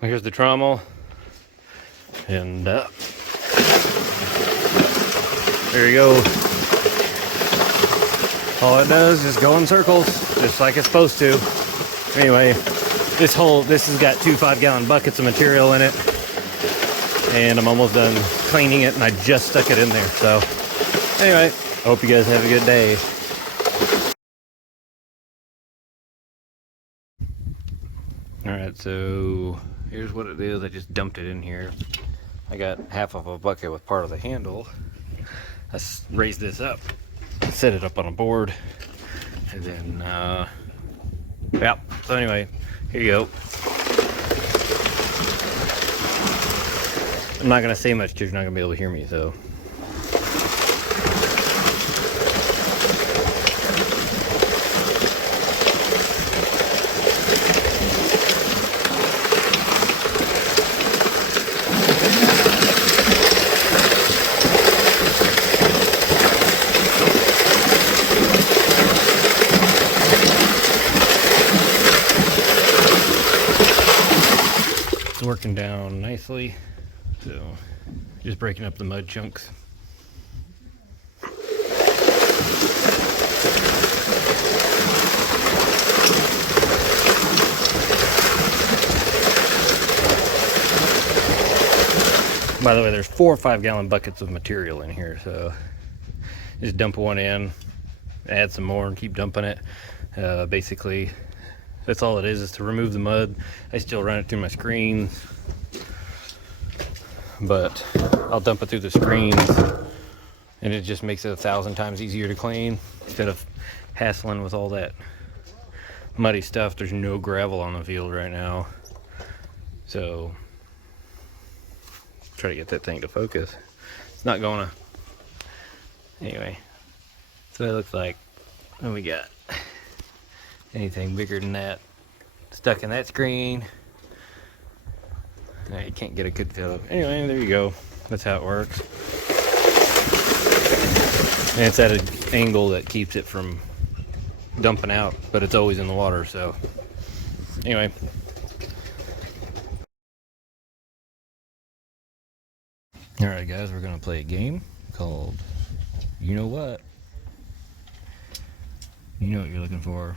Here's the trommel, and there you go. All it does is go in circles, just like it's supposed to. Anyway, this has got 2 5-gallon buckets of material in it, and I'm almost done cleaning it, and I just stuck it in there. So anyway, hope you guys have a good day. Alright, so here's what it is. I just dumped it in here. I got half of a bucket with part of the handle. I raised this up, set it up on a board, and then yeah, so anyway, here you go. I'm not gonna say much because you're not gonna be able to hear me, so it's working down nicely. So just breaking up the mud chunks. By the way, there's 4 5-gallon buckets of material in here, so just dump one in, add some more, and keep dumping it. Basically, that's all it is to remove the mud. I still run it through my screens, but I'll dump it through the screens, and it just makes it 1,000 times easier to clean instead of hassling with all that muddy stuff. There's no gravel on the field right now, so try to get that thing to focus. It's not gonna. Anyway, that's what it looks like. What we got? Anything bigger than that stuck in that screen. Now you can't get a good feel. Anyway, there you go. That's how it works. And it's at an angle that keeps it from dumping out, but it's always in the water, so anyway. Alright guys, we're gonna play a game called You Know What? You know what you're looking for.